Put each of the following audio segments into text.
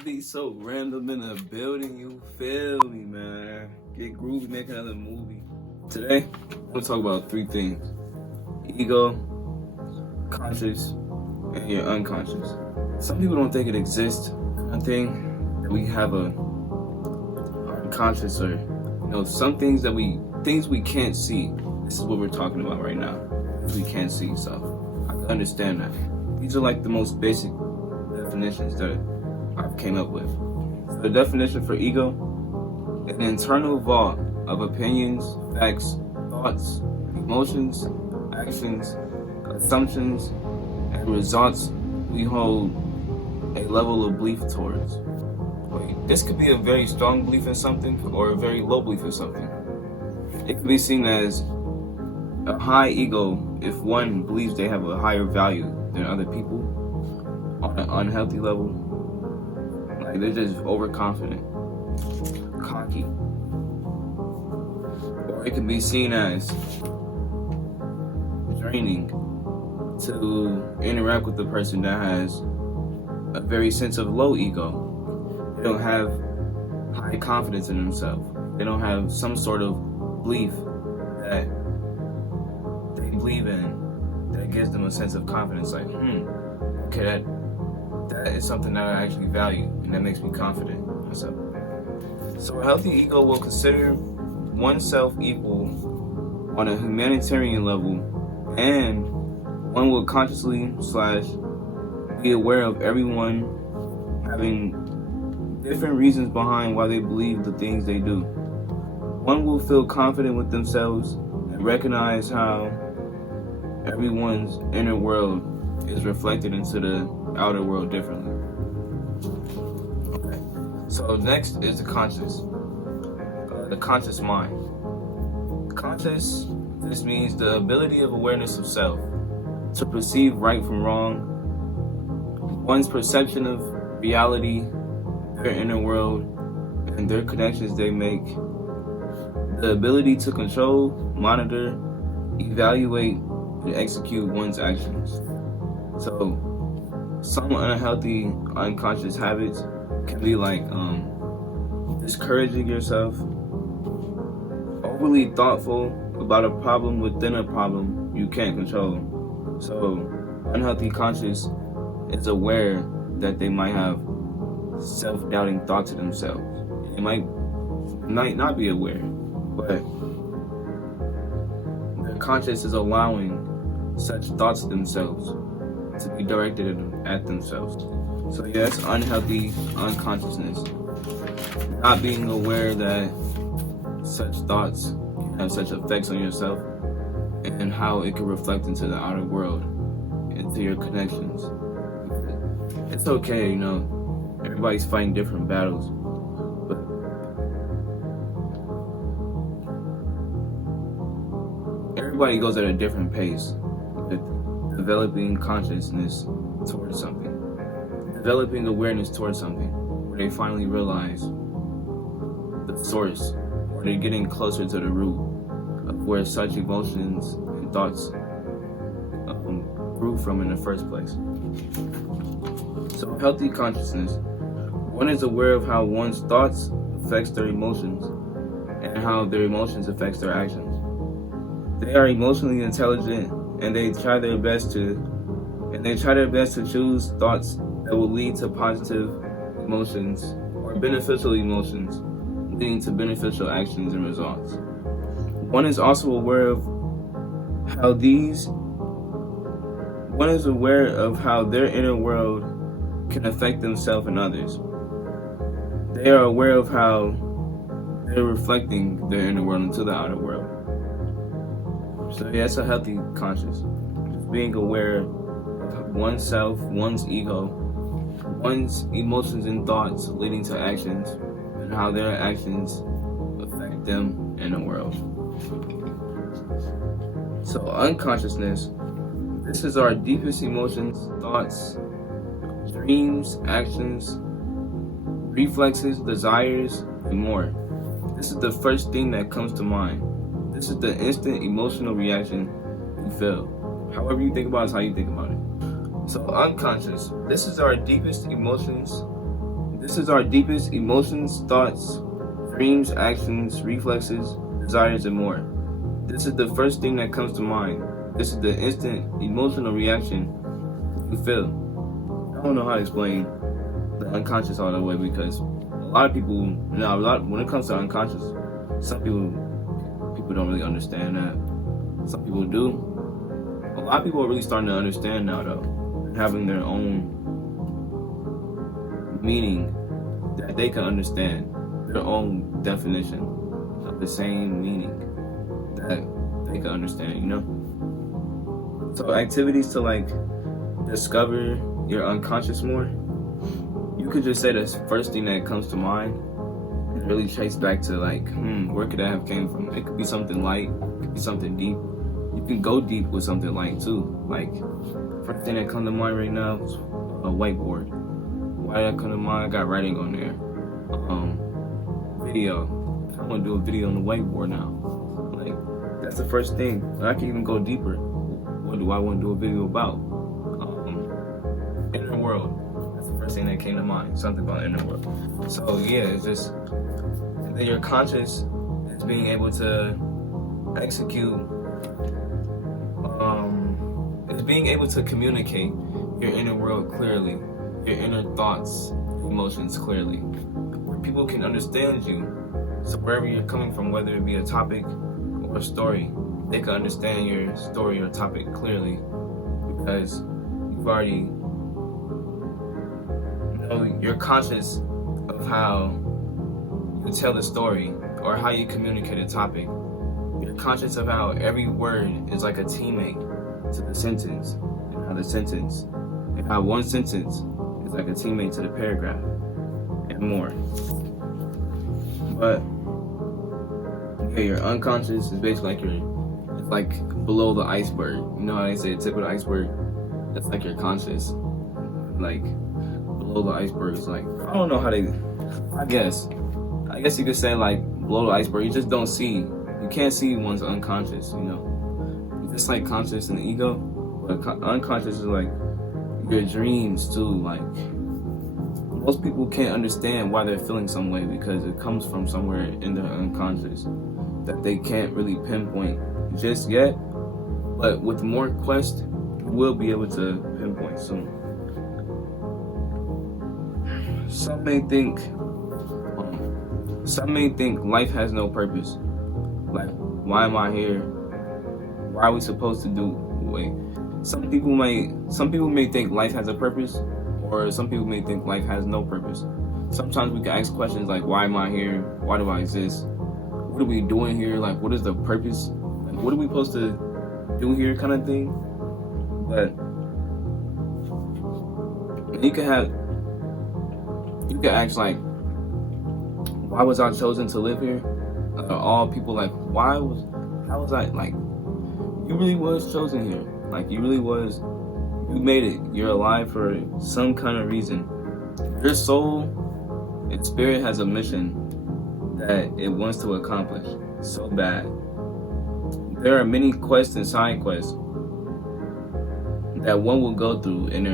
Be so random in a building, you feel me, man? Get groovy, make another movie. Today, I'm gonna talk about three things: ego, conscious, and your unconscious. Some people don't think it exists. I think that we have a unconscious, or some things we can't see. This is what we're talking about right now. We can't see, so I can understand that. These are like the most basic definitions that I've came up with. The definition for ego: an internal vault of opinions, facts, thoughts, emotions, actions, assumptions, and results we hold a level of belief towards. This could be a very strong belief in something or a very low belief in something. It could be seen as a high ego if one believes they have a higher value than other people on an unhealthy level. Like they're just overconfident, cocky. Or it can be seen as draining to interact with the person that has a very sense of low ego. They don't have high confidence in themselves. They don't have some sort of belief that they believe in that gives them a sense of confidence. Like, okay, that is something that I actually value, and that makes me confident in myself. So a healthy ego will consider oneself equal on a humanitarian level, and one will consciously / be aware of everyone having different reasons behind why they believe the things they do. One will feel confident with themselves and recognize how everyone's inner world is reflected into the outer world differently. Okay. So next is the conscious mind. Conscious, this means the ability of awareness of self, to perceive right from wrong, one's perception of reality, their inner world, and their connections they make, the ability to control, monitor, evaluate, and execute one's actions. So some unhealthy unconscious habits can be like discouraging yourself, overly thoughtful about a problem within a problem you can't control. So unhealthy conscious is aware that they might have self-doubting thoughts of themselves. They might not be aware, but their conscious is allowing such thoughts of themselves to be directed at themselves. So yeah, that's unhealthy unconsciousness. Not being aware that such thoughts can have such effects on yourself and how it can reflect into the outer world, into your connections. It's okay, everybody's fighting different battles, but everybody goes at a different pace with developing consciousness towards something, developing awareness towards something, where they finally realize the source, or they're getting closer to the root of where such emotions and thoughts grew from in the first place. So healthy consciousness, one is aware of how one's thoughts affects their emotions and how their emotions affects their actions. They are emotionally intelligent, and they try their best to choose thoughts that will lead to positive emotions or beneficial emotions, leading to beneficial actions and results. One is also aware of how their inner world can affect themselves and others. They are aware of how they're reflecting their inner world into the outer world. So yeah, that's a healthy conscious. Just being aware of oneself, one's ego, one's emotions and thoughts leading to actions, and how their actions affect them in the world. So unconsciousness, this is our deepest emotions, thoughts, dreams, actions, reflexes, desires, and more. This is the first thing that comes to mind. This is the instant emotional reaction you feel. However you think about it is how you think about it. So unconscious, this is our deepest emotions, This is our deepest emotions, thoughts, dreams, actions, reflexes, desires, and more. This is the first thing that comes to mind. This is the instant emotional reaction you feel. I don't know how to explain the unconscious all the way, because a lot of people, when it comes to unconscious, some people don't really understand that. Some people do. A lot of people are really starting to understand now, though, having their own meaning that they can understand, their own definition of the same meaning that they can understand, you know? So activities to like discover your unconscious more, you could just say the first thing that comes to mind and really trace back to like, where could that have came from? It could be something light, it could be something deep. You can go deep with something light too. Like, first thing that comes to mind right now is a whiteboard. Why did that come to mind? I got writing on there. Video. I want to do a video on the whiteboard now. Like, that's the first thing. I can even go deeper. What do I want to do a video about? Inner world. That's the first thing that came to mind. Something about inner world. So yeah, it's just that your conscious is being able to execute. It's being able to communicate your inner world clearly, your inner thoughts, emotions clearly, where people can understand you. So wherever you're coming from, whether it be a topic or a story, they can understand your story or topic clearly, because you've already you're conscious of how you tell the story or how you communicate a topic. You're conscious of how every word is like a teammate to the sentence, and how one sentence is like a teammate to the paragraph, and more. But yeah, your unconscious is basically like it's like below the iceberg. You know how they say the tip of the iceberg? That's like your conscious. Like below the iceberg is like, I don't know how they. I guess you could say like below the iceberg. You just don't see. You can't see one's unconscious, you know. Just like conscious and ego, but unconscious is like your dreams too. Like, most people can't understand why they're feeling some way, because it comes from somewhere in their unconscious that they can't really pinpoint just yet. But with more quest, you will be able to pinpoint soon. Some may think life has no purpose. Like, why am I here? Why are we supposed to do? Wait. Some people may think life has a purpose, or some people may think life has no purpose. Sometimes we can ask questions like, why am I here? Why do I exist? What are we doing here? Like, what is the purpose? Like, what are we supposed to do here, kind of thing? But you can ask like, why was I chosen to live here? All people like, how was I, like, you really was chosen here. Like, you made it. You're alive for some kind of reason. Your soul and spirit has a mission that it wants to accomplish so bad. There are many quests and side quests that one will go through and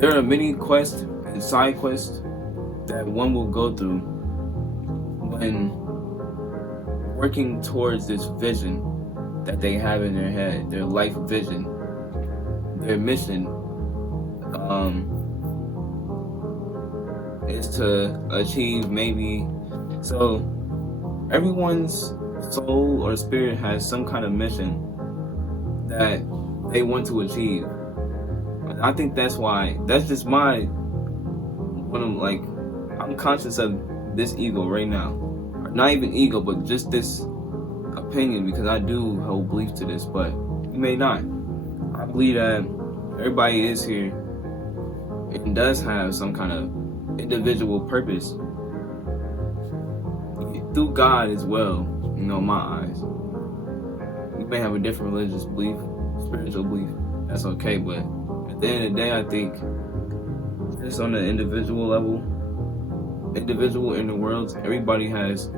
there are many quests and side quests that one will go through when working towards this vision that they have in their head, their life vision, their mission is to achieve maybe. So everyone's soul or spirit has some kind of mission that they want to achieve. I think that's just I'm conscious of this ego right now. Not even ego, but just this opinion, because I do hold belief to this, but you may not. I believe that everybody is here and does have some kind of individual purpose through God as well, you know, in my eyes. You may have a different religious belief, spiritual belief, that's okay, but at the end of the day, I think just on the individual level, individual in the world, everybody's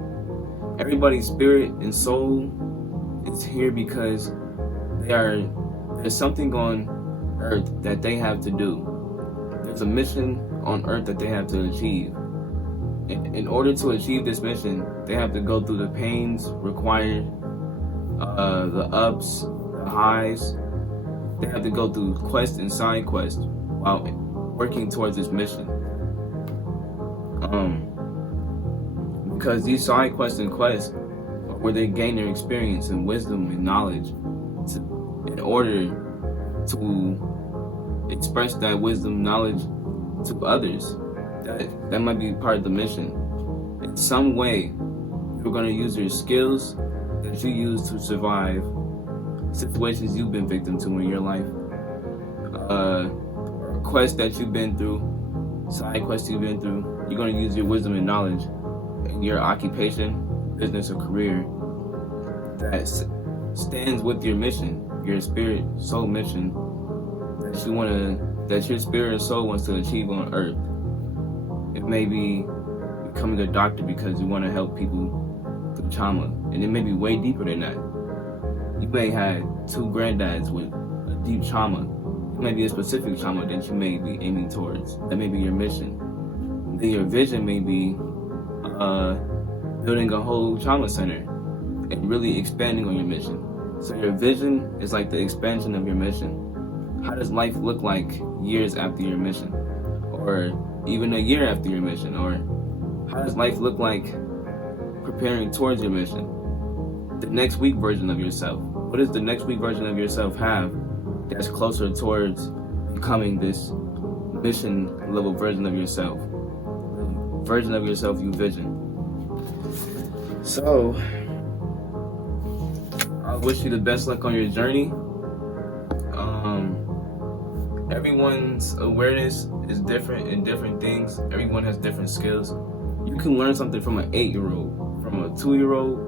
spirit and soul is here because there's something on earth that they have to do. there's a mission on Earth that they have to achieve. In order to achieve this mission, they have to go through the pains required, the ups, the highs. They have to go through quest and side quest while working towards this mission. Because these side quests and quests are where they gain their experience and wisdom and knowledge in order to express that wisdom, knowledge to others. That might be part of the mission. In some way, you're going to use your skills that you use to survive situations you've been victim to in your life, quests that you've been through, side quests you've been through. You're going to use your wisdom and knowledge in your occupation, business, or career that stands with your mission, your spirit, soul mission that your spirit and soul wants to achieve on Earth. It may be becoming a doctor because you want to help people through trauma, and it may be way deeper than that. You may have 2 granddads with a deep trauma. It may be a specific trauma that you may be aiming towards. That may be your mission. Then your vision may be building a whole trauma center and really expanding on your mission. So your vision is like the expansion of your mission. How does life look like years after your mission? Or even a year after your mission? Or how does life look like preparing towards your mission? The next week version of yourself. What does the next week version of yourself have that's closer towards becoming this mission level version of yourself? Version of yourself you vision. So, I wish you the best luck on your journey. Everyone's awareness is different in different things. Everyone has different skills. You can learn something from an 8-year-old, from a 2-year-old,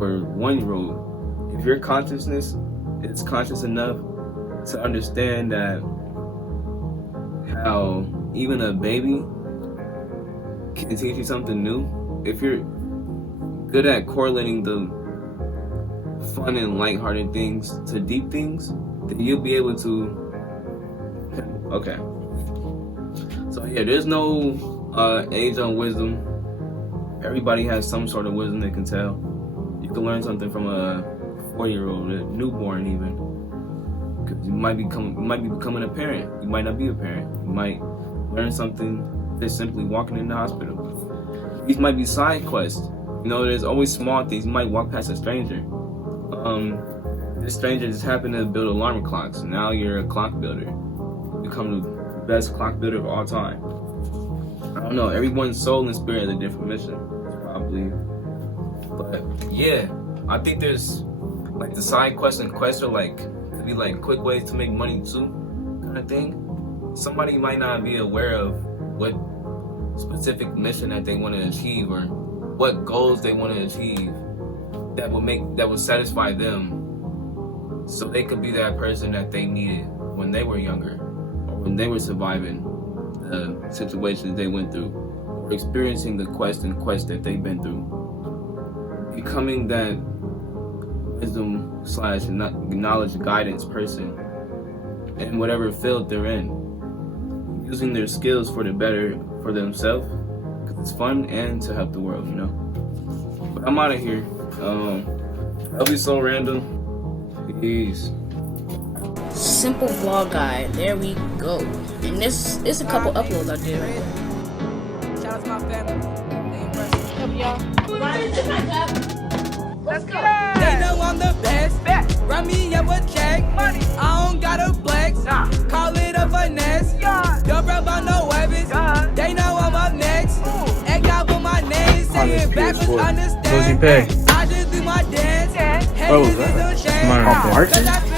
or 1-year-old. If your consciousness is conscious enough to understand that how even a baby can teach you something new, if you're good at correlating the fun and lighthearted things to deep things, then you'll be able to. Okay. So yeah, there's no age on wisdom. Everybody has some sort of wisdom they can tell. You can learn something from a 4-year-old, a newborn even. Because you might be becoming a parent. You might not be a parent. You might learn something just simply walking in the hospital. These might be side quests. You know, there's always small things. You might walk past a stranger. This stranger just happened to build alarm clocks. Now you're a clock builder. You become the best clock builder of all time. I don't know. Everyone's soul and spirit has a different mission, probably. But yeah, I think there's like the side quests and quests are like could be like quick ways to make money too, kind of thing. Somebody might not be aware of what specific mission that they want to achieve or what goals they want to achieve that would satisfy them, so they could be that person that they needed when they were younger or when they were surviving the situations they went through or experiencing the quest that they've been through. Becoming that wisdom / knowledge guidance person in whatever field they're in, using their skills for the better for themselves, because it's fun, and to help the world, you know. But I'm out of here. That'll be so random. Peace. Simple vlog guy. There we go. And this is a couple uploads I did. Shout out to my family. Let's go. They know I'm the best. Run me up a check. Money. I don't gotta flex. Nah. Call it a finesse. Yeah. Don't rub on no weapons. Yeah. They know I'm up next. Ooh. Act out for my name. Say it backwards, understand. What was you pay? I just do my dance. Yeah. Hey, What was this is that? a shame. Mine. Cause I